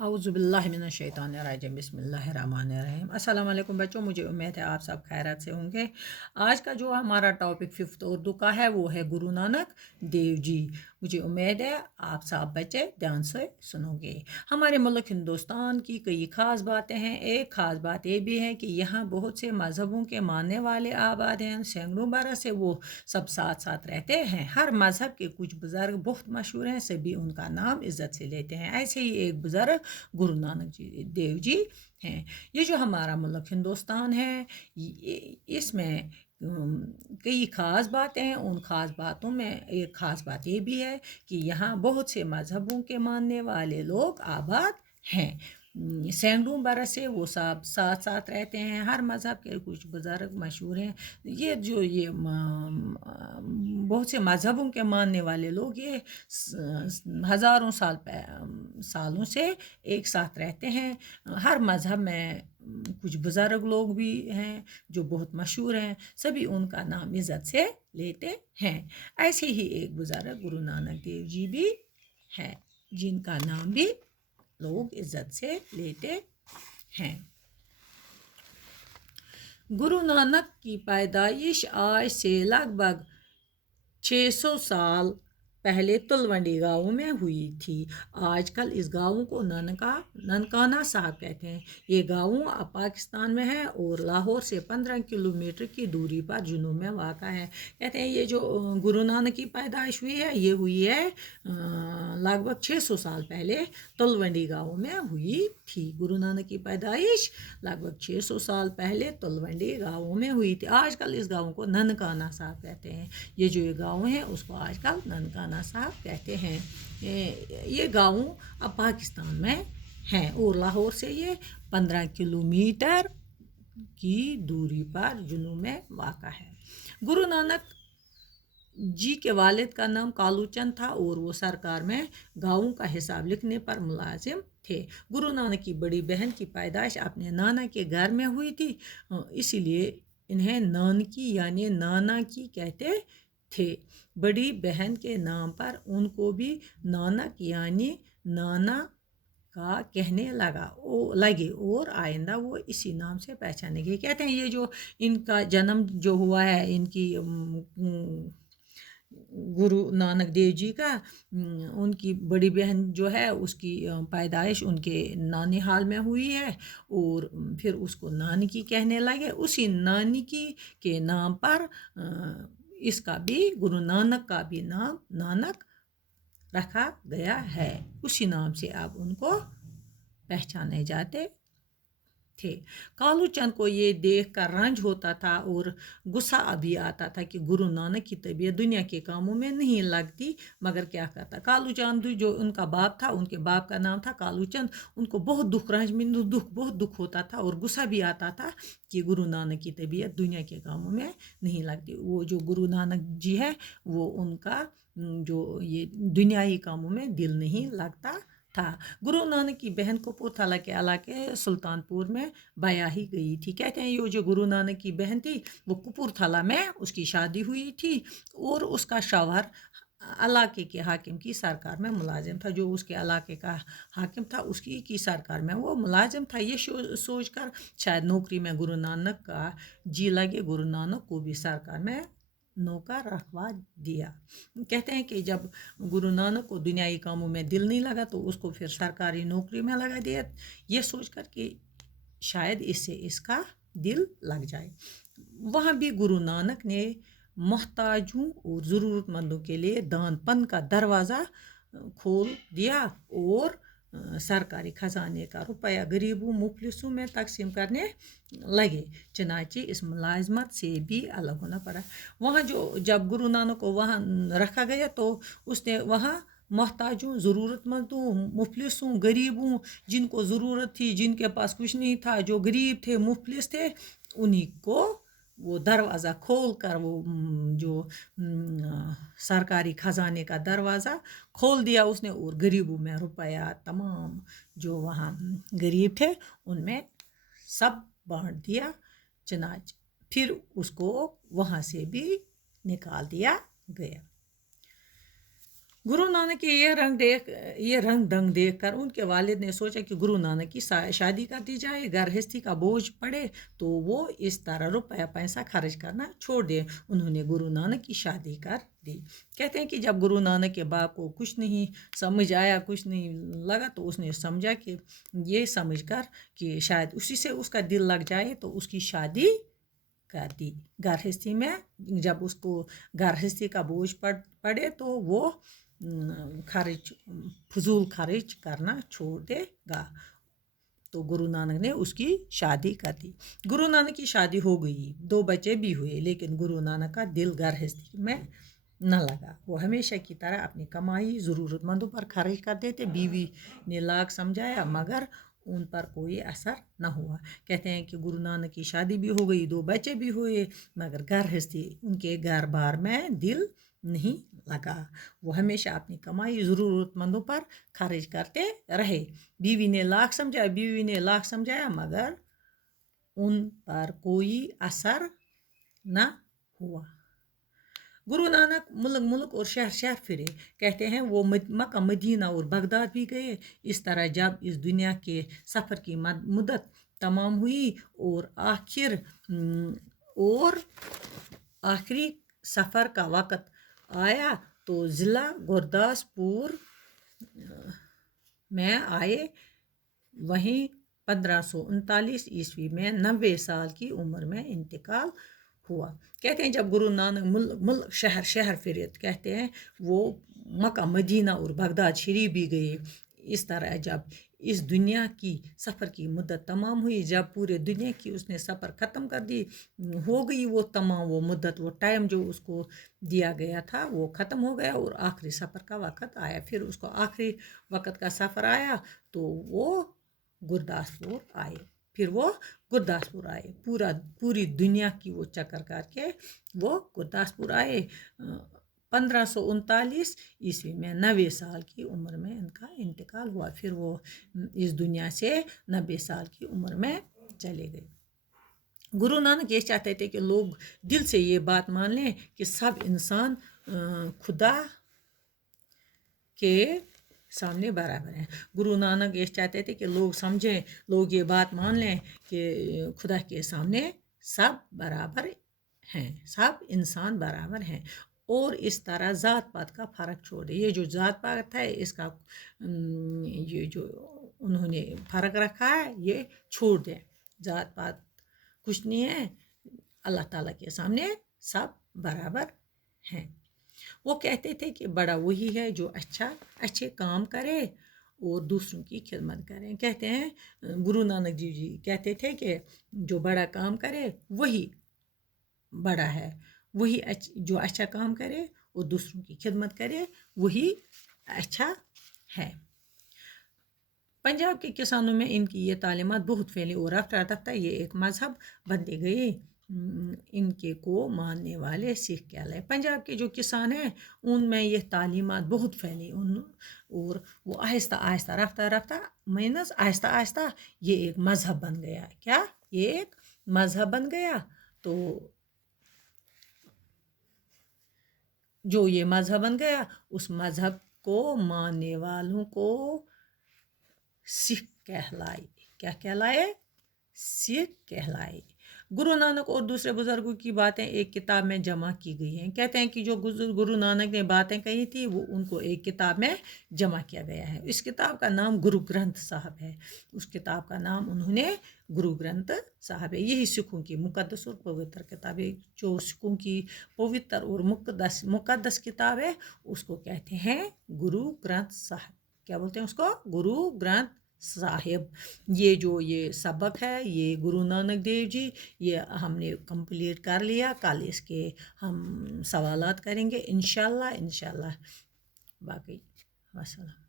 औज़ुबिल्लाहिमिनश्शैतानिर्रजीम बिस्मिल्लाहिर्रहमानिर्रहीम। अस्सलाम वालेकुम बच्चों, मुझे उम्मीद है आप सब खैरियत से होंगे। आज का जो हमारा टॉपिक फिफ्थ उर्दू का है वो है गुरु नानक देव जी। मुझे उम्मीद है आप सब बच्चे ध्यान से सुनोगे। हमारे मुल्क हिंदुस्तान की कई ख़ास बातें हैं। एक ख़ास बात ये भी है कि यहाँ बहुत से मज़हबों के मानने वाले आबाद हैं। सैकड़ों बरस से वो सब साथ साथ रहते हैं। हर मज़हब के कुछ बुज़ुर्ग बहुत मशहूर हैं, सभी उनका नाम इज़्ज़त से लेते हैं। ऐसे ही एक बुज़ुर्ग गुरु नानक जी देव जी हैं। ये जो हमारा मुल्क हिंदुस्तान है, इसमें कई ख़ास बातें हैं। उन ख़ास बातों में एक ख़ास बात ये भी है कि यहाँ बहुत से मज़हबों के मानने वाले लोग आबाद हैं। सैकड़ों बरस से वो सब साथ साथ रहते हैं। हर मज़हब के कुछ बुज़ुर्ग मशहूर हैं। ये बहुत से मज़हबों के मानने वाले लोग ये हज़ारों सालों से एक साथ रहते हैं। हर मज़हब में कुछ बुज़ुर्ग लोग भी हैं जो बहुत मशहूर हैं, सभी उनका नाम इज़्ज़त से लेते हैं। ऐसे ही एक बुज़ुर्ग गुरु नानक देव जी भी हैं, जिनका नाम भी लोग इज़्ज़त से लेते हैं। गुरु नानक की पैदाइश आज से लगभग 600 साल पहले तलवंडी गांव में हुई थी। आजकल इस गांव को ननकाना साहब कहते हैं। ये गांव अब पाकिस्तान में है और लाहौर से 15 किलोमीटर की दूरी पर जुनूब में वाक़ा है। कहते हैं ये जो गुरु नानक की पैदाइश हुई है, ये हुई है लगभग 600 साल पहले तलवंडी गांव में हुई थी। गुरु नानक की पैदाइश लगभग 600 साल पहले तलवंडी गांव में हुई थी। आजकल इस गाँव को ननकाना साहब कहते हैं। ये जो ये गाँव है उसको आजकल ननकाना साहब कहते हैं। ये गाँव अब पाकिस्तान में है और लाहौर से ये 15 किलोमीटर की दूरी पर जुनूब में वाक़ा है। गुरु नानक जी के वालिद का नाम कालू चंद था और वो सरकार में गाँवों का हिसाब लिखने पर मुलाजिम थे। गुरु नानक की बड़ी बहन की पैदाइश अपने नाना के घर में हुई थी, इसीलिए इन्हें नानकी यानी नाना की कहते थे। बड़ी बहन के नाम पर उनको भी नानक यानी नाना का कहने लगे और आइंदा वो इसी नाम से पहचानेंगे। कहते हैं ये जो इनका जन्म जो हुआ है, इनकी गुरु नानक देव जी का, उनकी बड़ी बहन जो है उसकी पैदाइश उनके नानी हाल में हुई है और फिर उसको नानकी कहने लगे। उसी नानकी के नाम पर इसका भी गुरु नानक का भी नाम नानक रखा गया है। उसी नाम से अब उनको पहचाने जाते थे। कालू चंद को ये देख कर रंज होता था और गुस्सा भी आता था कि गुरु नानक की तबीयत दुनिया के कामों में नहीं लगती, मगर क्या करता। कालू चंद जो उनका बाप था, उनके बाप का नाम था कालू चंद, उनको बहुत बहुत दुख होता था और गुस्सा भी आता था कि गुरु नानक की तबीयत दुनिया के कामों में नहीं लगती। वो जो गुरु नानक जी है वो उनका जो ये दुनियाई कामों में दिल नहीं लगता था। गुरु नानक की बहन कपूरथला के इलाके सुल्तानपुर में ब्याही गई थी। कहते हैं ये जो गुरु नानक की बहन थी वो कपूरथला में उसकी शादी हुई थी और उसका शौहर इलाके के हाकिम की सरकार में मुलाजिम था। जो उसके इलाके का हाकिम था उसकी की सरकार में वो मुलाजिम था। ये सोच कर शायद नौकरी में गुरु नानक का जी लगे, गुरु नानक को भी सरकार में नौकर रखवा दिया। कहते हैं कि जब गुरु नानक को दुनियाई कामों में दिल नहीं लगा तो उसको फिर सरकारी नौकरी में लगा दिया, ये सोचकर कि शायद इससे इसका दिल लग जाए। वहाँ भी गुरु नानक ने मोहताजों और ज़रूरतमंदों के लिए दानपन का दरवाज़ा खोल दिया और सरकारी ख़जाने का रुपया गरीबों मुफलिसों में तकसीम करने लगे। चनाची इस मुलाजमत से भी अलग होना पड़ा। वहाँ जब गुरु नानक को वहाँ रखा गया तो उसने वहाँ मोहताजों, ज़रूरतमंदों, मुफलिसों, गरीबों, जिनको ज़रूरत थी, जिनके पास कुछ नहीं था, जो गरीब थे, मुफलिस थे, उन्हीं को वो दरवाज़ा खोल कर वो जो सरकारी ख़जाने का दरवाज़ा खोल दिया उसने और गरीबों में रुपया तमाम जो वहाँ गरीब थे उनमें सब बांट दिया। चनाच फिर उसको वहाँ से भी निकाल दिया गया। गुरु नानक के ये रंग ढंग देख कर उनके वालिद ने सोचा कि गुरु नानक की शादी कर दी जाए, गृहस्थी का बोझ पड़े तो वो इस तरह रुपया पैसा खर्च करना छोड़ दे। उन्होंने गुरु नानक की शादी कर दी। कहते हैं कि जब गुरु नानक के बाप को कुछ नहीं समझ आया, कुछ नहीं लगा, तो उसने समझा कि ये समझ कर कि शायद उसी से उसका दिल लग जाए, तो उसकी शादी कर दी। गृहस्थी में जब उसको गृहस्थी का बोझ पड़े तो वो खर्च फजूल खर्च करना छोड़ देगा। तो गुरु नानक ने उसकी शादी कर दी। गुरु नानक की शादी हो गई, 2 बच्चे भी हुए, लेकिन गुरु नानक का दिल गृहस्थी में न लगा। वो हमेशा की तरह अपनी कमाई ज़रूरतमंदों पर खर्च कर देते। बीवी ने लाख समझाया मगर उन पर कोई असर न हुआ। कहते हैं कि गुरु नानक की शादी भी हो गई, 2 बच्चे भी हुए, मगर गृहस्थी उनके घर बार में दिल नहीं लगा। वो हमेशा अपनी कमाई ज़रूरतमंदों पर खर्च करते रहे। बीवी ने लाख समझाया मगर उन पर कोई असर न हुआ। गुरु नानक मुल्क और शहर फिरे। कहते हैं वो मक्का, मदीना और बगदाद भी गए। इस तरह जब इस दुनिया के सफ़र की मुद्दत तमाम हुई और आखिरी सफ़र का वक़्त आया तो ज़िला गुरदासपुर में आए। वहीं 1539 ईस्वी में 90 साल की उम्र में इंतकाल हुआ। कहते हैं जब गुरु नानक मुल्क शहर फिरे, कहते हैं वो मक्का, मदीना और बगदाद शरीफ भी गए। इस तरह जब इस दुनिया की सफ़र की मुद्दत तमाम हुई, जब पूरे दुनिया की उसने सफ़र ख़त्म कर दी, हो गई वो तमाम वो मुद्दत, वो टाइम जो उसको दिया गया था वो ख़त्म हो गया और आखिरी सफ़र का वक़्त आया। फिर उसको आखिरी वक़्त का सफ़र आया तो वो गुरदासपुर आए। फिर वो गुरदासपुर आए, पूरी दुनिया की वो चक्कर करके वो गुरदासपुर आए। 1539 ईस्वी में 90 साल की उम्र में इनका इंतकाल हुआ। फिर वो इस दुनिया से 90 साल की उम्र में चले गए। गुरु नानक ये चाहते थे कि लोग दिल से ये बात मान लें कि सब इंसान खुदा के सामने बराबर हैं। गुरु नानक ये चाहते थे कि लोग समझें, लोग ये बात मान लें कि खुदा के सामने सब बराबर हैं, सब इंसान बराबर हैं। और इस तरह ज़ात पात का फ़र्क छोड़ दे। ये जो ज़ात पात है इसका ये जो उन्होंने फ़र्क रखा है ये छोड़ दें। ज़ात पात कुछ नहीं है, अल्लाह ताला के सामने सब बराबर हैं। वो कहते थे कि बड़ा वही है जो अच्छे काम करे और दूसरों की खिदमत करें। कहते हैं गुरु नानक जी कहते थे कि जो बड़ा काम करे वही बड़ा है, वही जो अच्छा काम करे और दूसरों की खिदमत करे वही अच्छा है। पंजाब के किसानों में इनकी ये तालीमात बहुत फैली और रफ्ता रफ्ता ये एक मज़हब बनते गए। इनके को मानने वाले सिख कहलाए। पंजाब के जो किसान हैं उनमें ये तालीमात बहुत फैली और वो आहिस्ता आहिस्ता रफ्ता माइनस आहिस्ता आहिस्ता ये एक मज़हब बन गया। क्या ये एक मज़हब बन गया? तो जो ये मज़हब बन गया उस मज़हब को मानने वालों को सिख कहलाए। क्या कहलाए? सिख कहलाए। गुरु नानक और दूसरे बुजुर्गों की बातें एक किताब में जमा की गई हैं। कहते हैं कि जो गुरु नानक ने बातें कही थी वो उनको एक किताब में जमा किया गया है। इस किताब का नाम गुरु ग्रंथ साहब है। उस किताब का नाम उन्होंने गुरु ग्रंथ साहब है। यही सिखों की मुकद्दस और पवित्र किताब है। जो सिखों की पवित्र और मुकद्दस किताब है उसको कहते हैं गुरु ग्रंथ साहब। क्या बोलते हैं उसको? गुरु ग्रंथ साहिब। ये सबक है ये गुरु नानक देव जी ये हमने कंप्लीट कर लिया। कल इसके हम सवालात करेंगे इंशाल्लाह। बाकी वसल्लम।